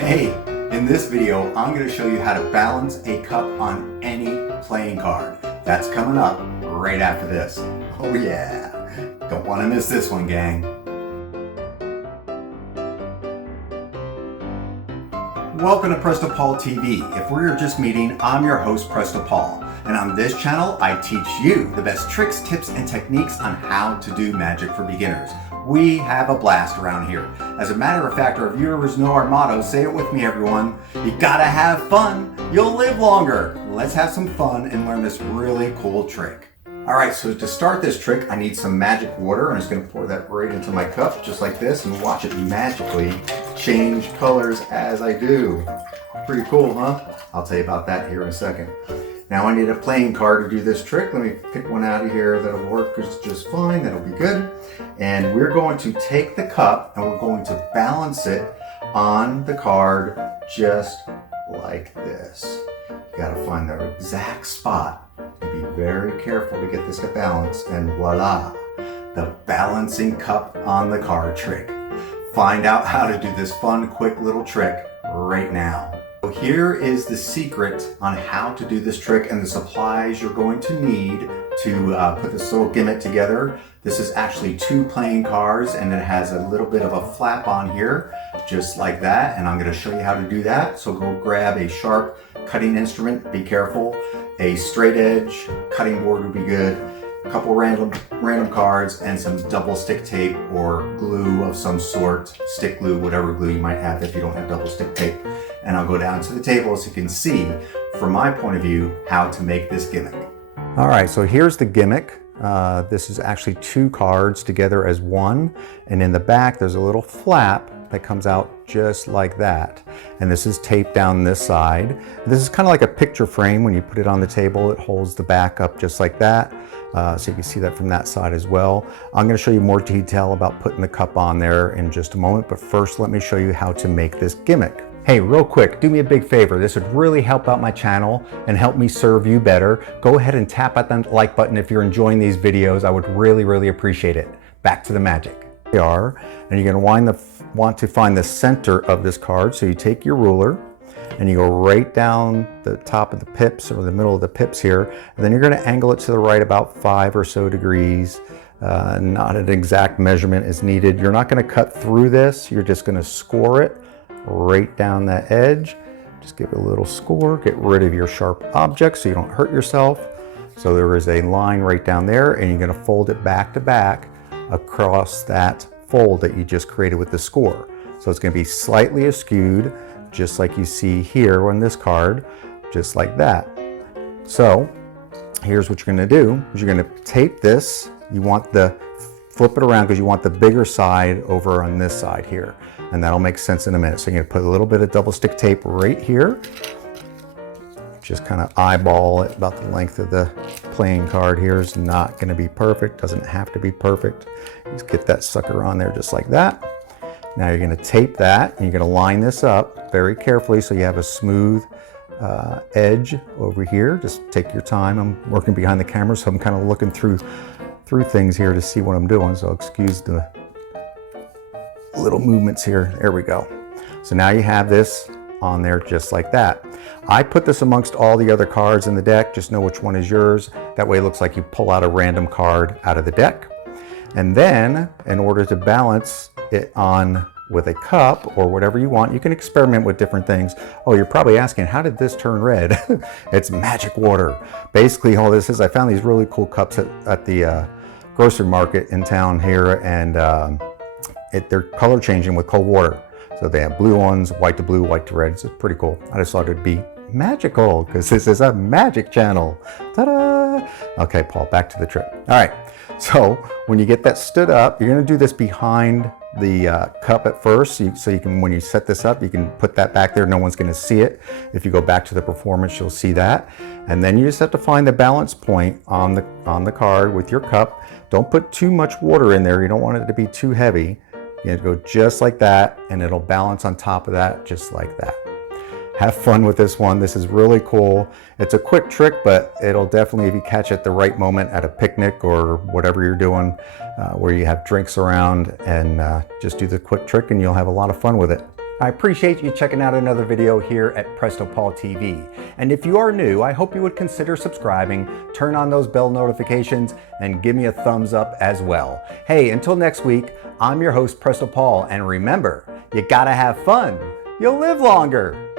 Hey, in this video, I'm going to show you how to balance a cup on any playing card. That's coming up right after this. Oh yeah, don't want to miss this one, gang. Welcome to Presto Paul TV. If we're just meeting, I'm your host, Presto Paul. And on this channel, I teach you the best tricks, tips, and techniques on how to do magic for beginners. We have a blast around here. As a matter of fact, our viewers know our motto. Say it with me, everyone. You gotta have fun. You'll live longer. Let's have some fun and learn this really cool trick. All right, so to start this trick, I need some magic water. I'm just gonna pour that right into my cup, just like this, and watch it magically change colors as I do. Pretty cool, huh? I'll tell you about that here in a second. Now I need a playing card to do this trick. Let me pick one out of here that'll work just fine. That'll be good. And we're going to take the cup and we're going to balance it on the card just like this. You gotta find the exact spot and be very careful to get this to balance, and voila, the balancing cup on the card trick. Find out how to do this fun, quick little trick right now. So here is the secret on how to do this trick and the supplies you're going to need to put this little gimmick together. This is actually 2 playing cards and it has a little bit of a flap on here, just like that. And I'm going to show you how to do that. So go grab a sharp cutting instrument, be careful. A straight edge cutting board would be good. A couple random cards and some double stick tape or glue of some sort, stick glue, whatever glue you might have if you don't have double stick tape. And I'll go down to the table so you can see, from my point of view, how to make this gimmick. All right, so here's the gimmick. This is actually 2 cards together as one, and in the back there's a little flap that comes out just like that. And this is taped down this side. This is kind of like a picture frame. When you put it on the table, it holds the back up just like that. So you can see that from that side as well. I'm going to show you more detail about putting the cup on there in just a moment, but first let me show you how to make this gimmick. Hey, real quick, do me a big favor. This would really help out my channel and help me serve you better. Go ahead and tap at that like button if you're enjoying these videos. I would really appreciate it. Back to the magic. Here we are, and you're going to want to find the center of this card. So you take your ruler and you go right down the top of the pips or the middle of the pips here, and then you're going to angle it to the right about 5 or so degrees. Not an exact measurement is needed. You're not going to cut through this. You're just going to score it right down that edge. Just give it a little score. Get rid of your sharp objects so you don't hurt yourself. So there is a line right down there, and you're going to fold it back to back across that fold that you just created with the score. So it's going to be slightly askewed, just like you see here on this card, just like that. So here's what you're going to do, is you're going to tape this. You want the, flip it around because you want the bigger side over on this side here. And that'll make sense in a minute. So you're going to put a little bit of double stick tape right here. Just kind of eyeball it. About the length of the playing card here is not going to be perfect. Doesn't have to be perfect. Just get that sucker on there just like that. Now you're going to tape that and you're going to line this up very carefully so you have a smooth edge over here. Just take your time. I'm working behind the camera, so I'm kind of looking through things here to see what I'm doing. So excuse the little movements here. There we go. So now you have this on there just like that. I put this amongst all the other cards in the deck. Just know which one is yours. That way it looks like you pull out a random card out of the deck. And then in order to balance it on with a cup or whatever you want, you can experiment with different things. Oh, you're probably asking, how did this turn red? It's magic water. Basically all this is, I found these really cool cups at the grocery market in town here, and they're color changing with cold water. So they have blue ones, white to blue, white to red. It's pretty cool. I just thought it'd be magical because this is a magic channel. Ta-da! Okay, Paul, back to the trick. All right, so when you get that stood up, you're gonna do this behind the cup at first. So you can, when you set this up, you can put that back there. No one's gonna see it. If you go back to the performance, you'll see that. And then you just have to find the balance point on the card with your cup. Don't put too much water in there. You don't want it to be too heavy. You go just like that, and it'll balance on top of that just like that. Have fun with this one. This is really cool. It's a quick trick, but it'll definitely, if you catch it at the right moment at a picnic or whatever you're doing, where you have drinks around, and just do the quick trick and you'll have a lot of fun with it. I appreciate you checking out another video here at Presto Paul TV. And if you are new, I hope you would consider subscribing, turn on those bell notifications, and give me a thumbs up as well. Hey, until next week, I'm your host, Presto Paul, and remember, you gotta have fun. You'll live longer.